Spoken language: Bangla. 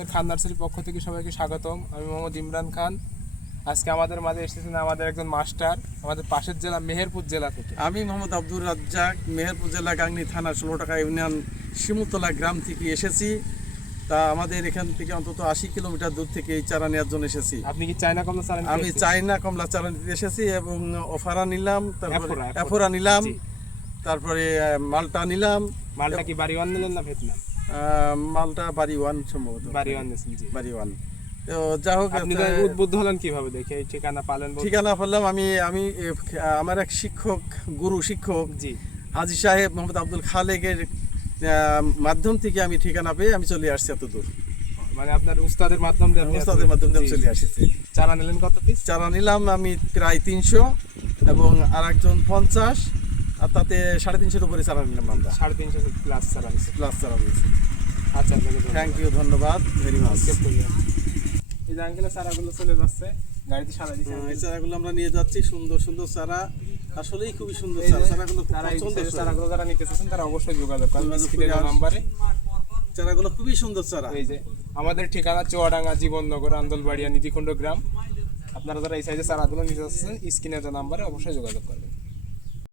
আমাদের খান নার্সারির পক্ষ থেকে সবাইকে স্বাগতম। আমি মোহাম্মদ ইমরান খান। আজকে আমাদের মাঝে এসেছেন আমাদের একজন মাস্টার, আমাদের পাশের জেলা মেহেরপুর জেলা থেকে। আমি মোহাম্মদ আব্দুর রাজ্জাক, মেহেরপুর জেলা গাংনী থানা 16 টাকা ইউনিয়ন শিমুতলা গ্রাম থেকে এসেছি। তা আমাদের এখান থেকে অন্তত 80 কিলোমিটার দূর থেকে এই চারা নেওয়ার জন্য এসেছি। আপনি কি চায়না কমলা চারা নিতে আমি এসেছেন? চাইনা কমলা চারা নিতে এসেছি এবং অফারা নিলাম, তারপরে অ্যাফোরা। অ্যাফোরা নিলাম, জি। তারপরে মালটা নিলাম। মালটা কি বাড়ি ওয়ান নিলেন না ভিয়েতনাম? মালটা বাড়ি ওয়ান সম্ভবত। বাড়ি ওয়ান নিয়েছেন, জি। বাড়ি ওয়ান। তো যা হোক, আপনি উদ্বুদ্ধ হলেন কিভাবে দেখে এই ঠিকানা পালেন? ঠিকানা বললাম আমি আমার এক শিক্ষক, গুরু শিক্ষক জি। হাজী সাহেব মোহাম্মদ আব্দুল খালেকের মাধ্যম থেকে আমি ঠিকানা পেয়ে আমি চলে আসছি এত দূর। মানে আপনার উস্তাদের মাধ্যম দিয়ে উস্তাদের মাধ্যম দিয়ে আমি চলে আসছি। চারা নিলেন কত পিস? চারা নিলাম আমি প্রায় 300 এবং আর একজন 50, আর তাতে 350-এর উপরে চারা নিলাম আমরা। 350 প্লাস চারা নিয়েছেন। প্লাস চারা নিয়েছি। আচ্ছা, আপনাকে থ্যাংক ইউ, ধন্যবাদ ভেরি মাচ। এই যে আঙ্কেলের চারাগুলো চলে যাচ্ছে, গাড়িতে সারা দিচ্ছে। এই চারাগুলো আমরা নিয়ে যাচ্ছি, সুন্দর সুন্দর চারা, আসলেই খুবই সুন্দর এই চারা। যে চারাগুলো খুব চারা- এই পছন্দের চারাগুলো যারা নিতে চাচ্ছেন তারা অবশ্যই যোগাযোগ করবেন যোগাযোগ স্ক্রিনের করে নাম্বারে। চারাগুলো খুবই সুন্দর চারা। এই যে আমাদের ঠিকানা চুয়াডাঙ্গা, জীবননগর, আন্দোলবাড়িয়া, নিধিকুণ্ড গ্রাম। আপনারা যারা এই সাইজে চারাগুলো নিতে চাচ্ছেন স্ক্রিনের নাম্বারে অবশ্যই যোগাযোগ করবেন।